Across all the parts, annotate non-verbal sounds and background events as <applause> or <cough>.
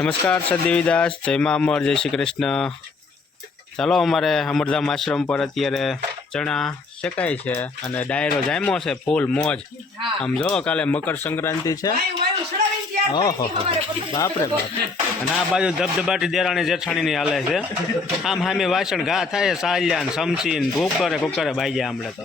નમસ્કાર સદેવીદાસ. જય મા અમર જય શ્રી કૃષ્ણ. ચાલો અમારે અમરધામ આશ્રમ પર અત્યારે ચણા શેકાય છે અને ડાયરો જામ્યો છે ફૂલ મોજ. આમ જો કાલે મકર સંક્રાંતિ છે. ઓહો બાપરે બાપ. અને આ બાજુ ધબધબાટી દેરાણી જેઠાણીની હાલે છે. આમ સામે વાસણ ઘા થાય સાલ્યા ને સમસી ને કુકરે કુકરે ભાઈ જાય હમણાં તો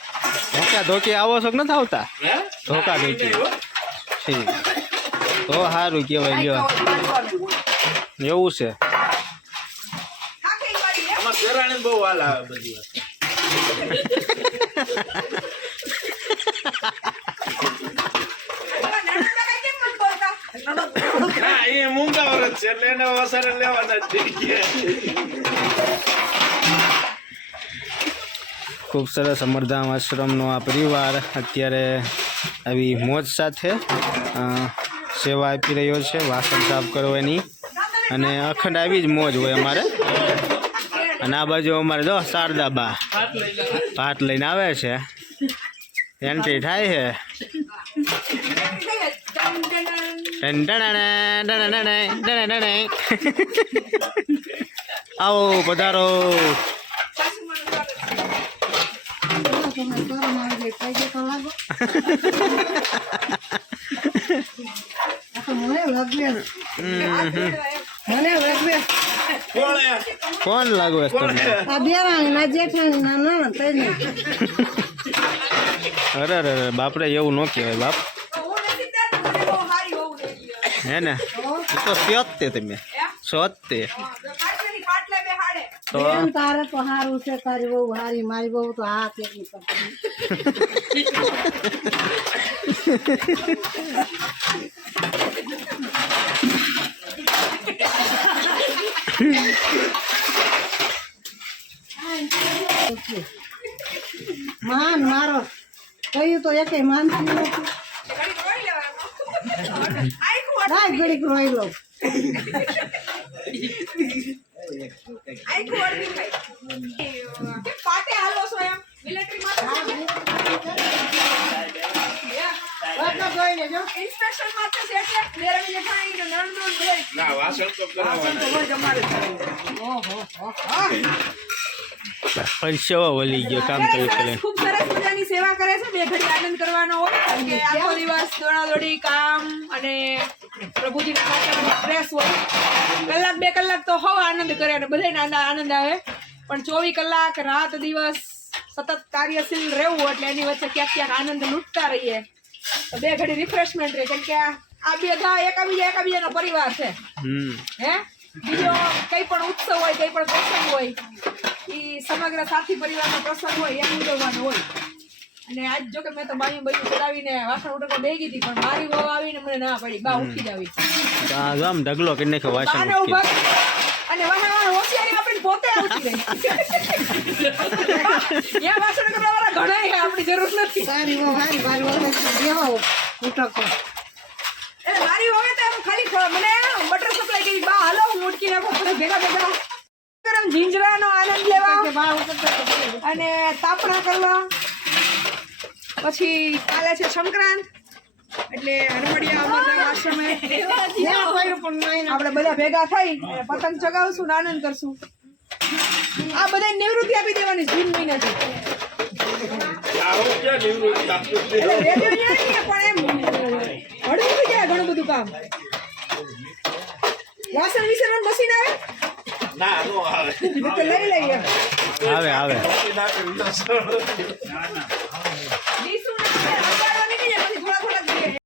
ધોકા ધોકી આવો છો નથી આવતા? ધોકા ધોકી. ઠીક. તો સારું કહેવાય લ્યો. એવું છે. બહુ હાલ આવે બધી વાત. એ મૂંગા વરસ છે એટલે એને વસારે લેવાના જ ખૂબ સરસ અમરધામ આશ્રમનો આ પરિવાર અત્યારે આવી મોજ સાથે સેવા આપી રહ્યો છે વાસણ સાફ કરવાની અને અખંડ આવી જ મોજ હોય અમારે અને આ બાજુ અમારે જો શારદાબા ભાત લઈને આવે છે એન્ટ્રી થાય છે. આવો પધારો મને લગવે કોણ લાગુ? અરે અરે બાપરે એવું ન કહેવાય બાપ. હે ને? તો સ્યોત તે તમે. સ્યોત તે તો તારે તો હારું છે તારી બહુ હારી મારી બહુ તો એટલી કરતી માન મારો. કયું તો એકે માનતું ઘડીક રોઈ લઉં પાટે હાલો છો એમ મિલિટરી ઇન્સ્પેક્શન માટે છે એટલે બેરમી જેઠાણી ને નણંદો ને બધાય. ના વાસણ તો કરાવવાના પરસેવો વળી ગયો કામ કરી કરે ખૂબ સરસ મજાની સેવા કરે છે બે ઘડી આનંદ કરવાનો હોય કારણ કે આખો દિવસ દોડાદોડી કામ અને પ્રભુજીના પાછળનો સ્ટ્રેસ હોય. કલાક બે કલાક તો હવ આનંદ કરે અને બધાને આનંદ આનંદ આવે. પણ ચોવીસ કલાક રાત દિવસ સતત કાર્યશીલ રહેવું એટલે એની વચ્ચે ક્યાંક ક્યાંક આનંદ લૂંટતા રહીએ. બે ઘડી રિફ્રેશમેન્ટ રહે કેમ કે આ બે ધા એકાબીજા એકાબીજાનો પરિવાર છે. હે? બીજો કઈ પણ ઉત્સવ હોય કઈ પણ પ્રસંગ હોય એ સમગ્ર સાથી પરિવારનો પ્રસંગ હોય એમ ઉજવવાનો હોય. અને આજ જો કે મેં તો બાયું બાયું ચડાવીને વાસણ ઉટકવા બેગી હતી પણ મારી વહુ આવીને મને ના પડી બા ઉઠી જાવી આ જો ઢગલો કે નાખે વાસણ અને વાહે વાહે હોશિયારી આપણે પોતે આવતી રહી. <laughs> <laughs> એ વાસણ કરવા ઘણા આપણી જરૂર નથી. સારી બહુ સારી મારી બહુ દેવો ઉઠકો. એ મારી હોય તો ખાલી મને બટર સપ્લાય કરી બા હાલો હું ઉટકી નાખું બધા ભેગા ભેગા. ગરમ જીંજરાનો આનંદ લેવા અને તાપણા કરવા. પછી કાલે છે સંક્રાંત એટલે હરમડિયા આશ્રમે આપણે બધા ભેગા થઈ પતંગ ચગાવશું આનંદ કરશું. આ બધા નિવૃત્તિ આપી દેવાની જૂન મહિનાથી. આવો પણ એમ હળવું જાય ઘણું બધું કામ વાસણ વિસરવાનું મશીન આવે. ના નો. તો લઈ લઈએ આવે આવે ના ના